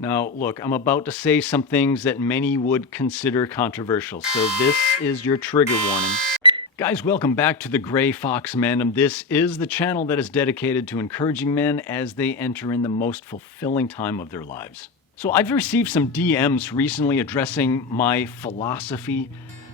Now, look, I'm about to say some things that many would consider controversial, so this is your trigger warning. Guys, welcome back to the Gray Fox Mandem. This is the channel that is dedicated to encouraging men as they enter in the most fulfilling time of their lives. So I've received some DMs recently addressing my philosophy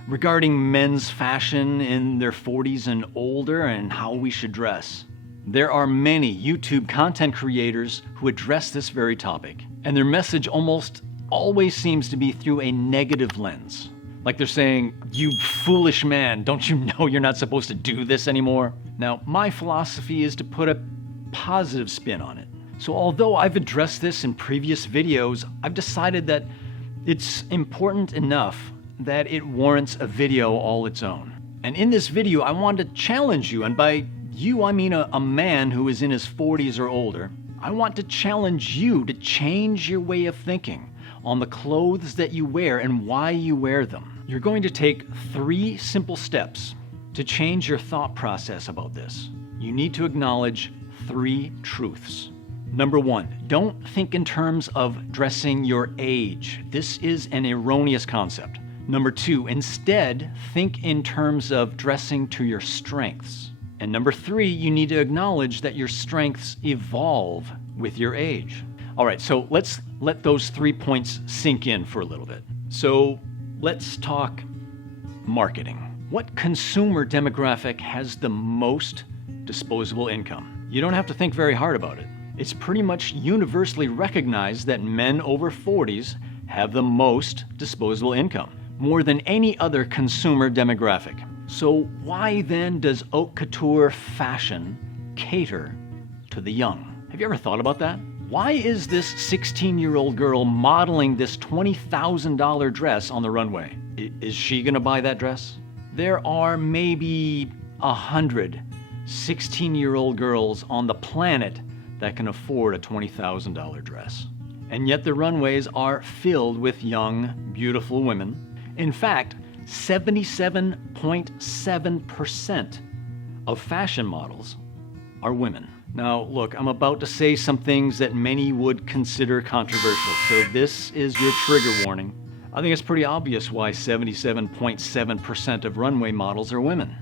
regarding men's fashion in their 40s and older and how we should dress. There are many YouTube content creators who address this very topic, and their message almost always seems to be through a negative lens. Like they're saying, "You foolish man, don't you know you're not supposed to do this anymore?" Now, my philosophy is to put a positive spin on it. So although I've addressed this in previous videos, I've decided that it's important enough that it warrants a video all its own. And in this video, I want to challenge you, and by you, I mean a man who is in his 40s or older. I want to challenge you to change your way of thinking on the clothes that you wear and why you wear them. You're going to take 3 simple steps to change your thought process about this. You need to acknowledge 3 truths. Number 1, don't think in terms of dressing your age. This is an erroneous concept. Number 2, instead, think in terms of dressing to your strengths. And number 3, you need to acknowledge that your strengths evolve with your age. All right, so let's let those 3 points sink in for a little bit. So let's talk marketing. What consumer demographic has the most disposable income? You don't have to think very hard about it. It's pretty much universally recognized that men over 40s have the most disposable income, more than any other consumer demographic. So why then does haute couture fashion cater to the young? Have you ever thought about that? Why is this 16-year-old girl modeling this $20,000 dress on the runway? Is she gonna buy that dress? There are maybe 100 16-year-old girls on the planet that can afford a $20,000 dress. And yet the runways are filled with young, beautiful women. In fact, 77.7% of fashion models are women. Now, look, I'm about to say some things that many would consider controversial, so this is your trigger warning. I think it's pretty obvious why 77.7% of runway models are women.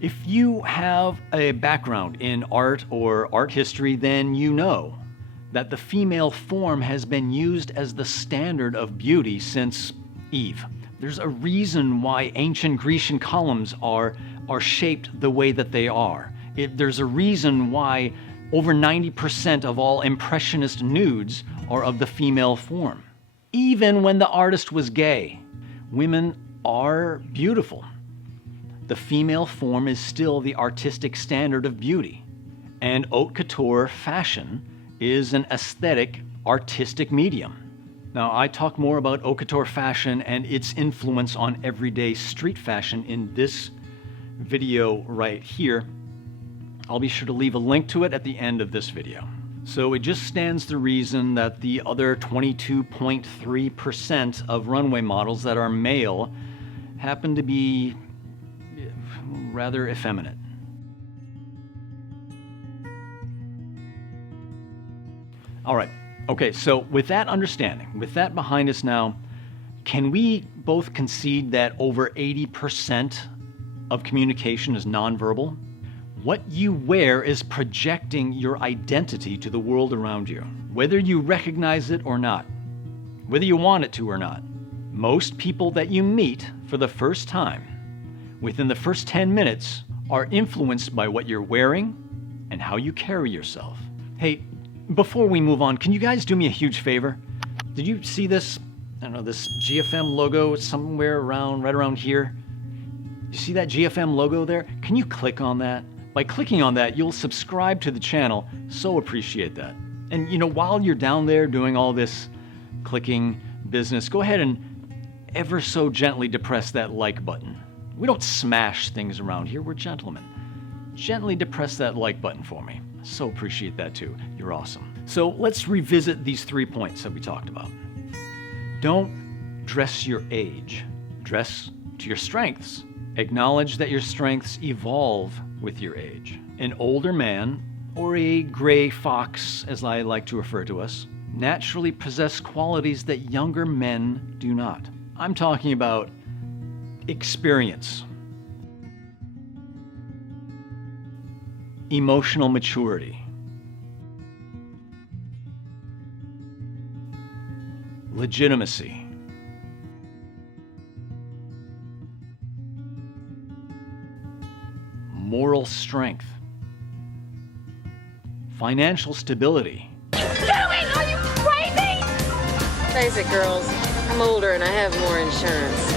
If you have a background in art or art history, then you know that the female form has been used as the standard of beauty since Eve. There's a reason why ancient Grecian columns are shaped the way that they are. There's a reason why over 90% of all impressionist nudes are of the female form. Even when the artist was gay, women are beautiful. The female form is still the artistic standard of beauty. And haute couture fashion is an aesthetic, artistic medium. Now, I talk more about haute couture fashion and its influence on everyday street fashion in this video right here. I'll be sure to leave a link to it at the end of this video. So it just stands to reason that the other 22.3% of runway models that are male happen to be rather effeminate. All right. Okay, so with that understanding, with that behind us now, can we both concede that over 80% of communication is nonverbal? What you wear is projecting your identity to the world around you, whether you recognize it or not, whether you want it to or not. Most people that you meet for the first time, within the first 10 minutes, are influenced by what you're wearing and how you carry yourself. Hey, before we move on, can you guys do me a huge favor? Did you see this, I don't know, this GFM logo somewhere around, right around here? You see that GFM logo there? Can you click on that? By clicking on that, you'll subscribe to the channel. So appreciate that. And you know, while you're down there doing all this clicking business, go ahead and ever so gently depress that like button. We don't smash things around here, we're gentlemen. Gently depress that like button for me. So appreciate that too. You're awesome. So let's revisit these 3 points that we talked about. Don't dress your age. Dress to your strengths. Acknowledge that your strengths evolve with your age. An older man, or a gray fox as I like to refer to us, naturally possess qualities that younger men do not. I'm talking about experience, emotional maturity, legitimacy, moral strength, financial stability. Are you crazy? Face it, girls. I'm older and I have more insurance.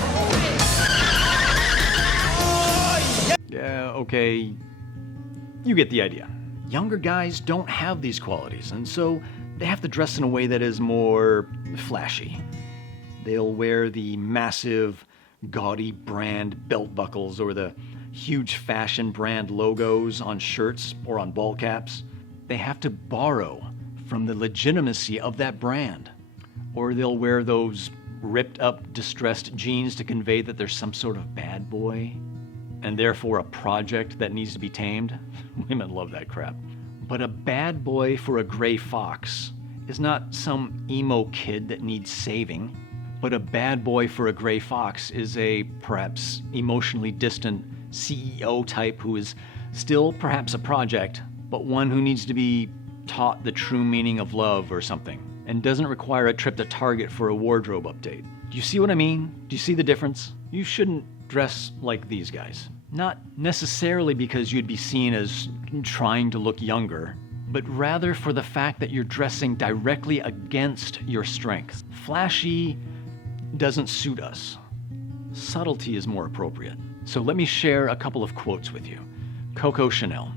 Yeah, okay, you get the idea. Younger guys don't have these qualities, and so they have to dress in a way that is more flashy. They'll wear the massive, gaudy brand belt buckles or the huge fashion brand logos on shirts or on ball caps. They have to borrow from the legitimacy of that brand. Or they'll wear those ripped up, distressed jeans to convey that there's some sort of bad boy, and therefore a project that needs to be tamed. Women love that crap. But a bad boy for a gray fox is not some emo kid that needs saving, but a bad boy for a gray fox is a perhaps emotionally distant CEO type who is still perhaps a project, but one who needs to be taught the true meaning of love or something, and doesn't require a trip to Target for a wardrobe update. Do you see what I mean? Do you see the difference? You shouldn't dress like these guys. Not necessarily because you'd be seen as trying to look younger, but rather for the fact that you're dressing directly against your strengths. Flashy doesn't suit us. Subtlety is more appropriate. So let me share a couple of quotes with you. Coco Chanel,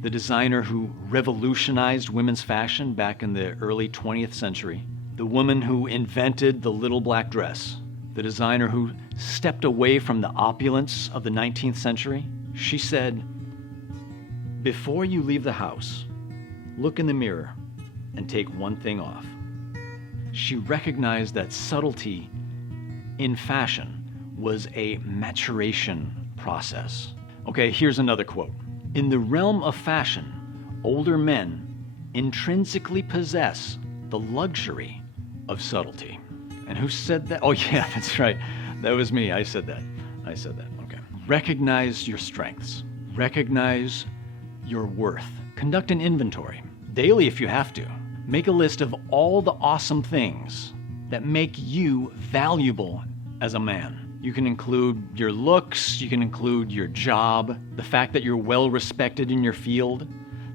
the designer who revolutionized women's fashion back in the early 20th century, the woman who invented the little black dress, the designer who stepped away from the opulence of the 19th century. She said, "Before you leave the house, look in the mirror and take one thing off." She recognized that subtlety in fashion was a maturation process. Okay, here's another quote. "In the realm of fashion, older men intrinsically possess the luxury of subtlety." And who said that? Oh yeah, that's right. That was me. I said that. Okay. Recognize your strengths. Recognize your worth. Conduct an inventory. Daily if you have to. Make a list of all the awesome things that make you valuable as a man. You can include your looks, you can include your job, the fact that you're well respected in your field,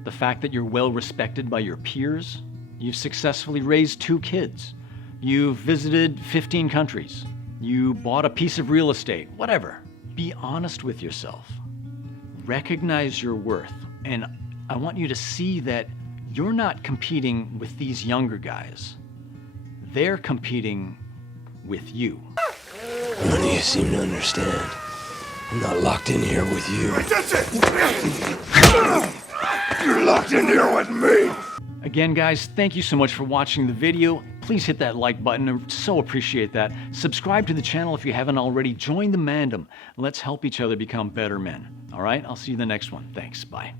the fact that you're well respected by your peers. You've successfully raised 2 kids. You've visited 15 countries. You bought a piece of real estate, whatever. Be honest with yourself. Recognize your worth. And I want you to see that you're not competing with these younger guys. They're competing with you. None of you seem to understand. I'm not locked in here with you. That's it! You're locked in here with me! Again, guys, thank you so much for watching the video. Please hit that like button. I so appreciate that. Subscribe to the channel if you haven't already. Join the Mandem. Let's help each other become better men. All right? I'll see you in the next one. Thanks. Bye.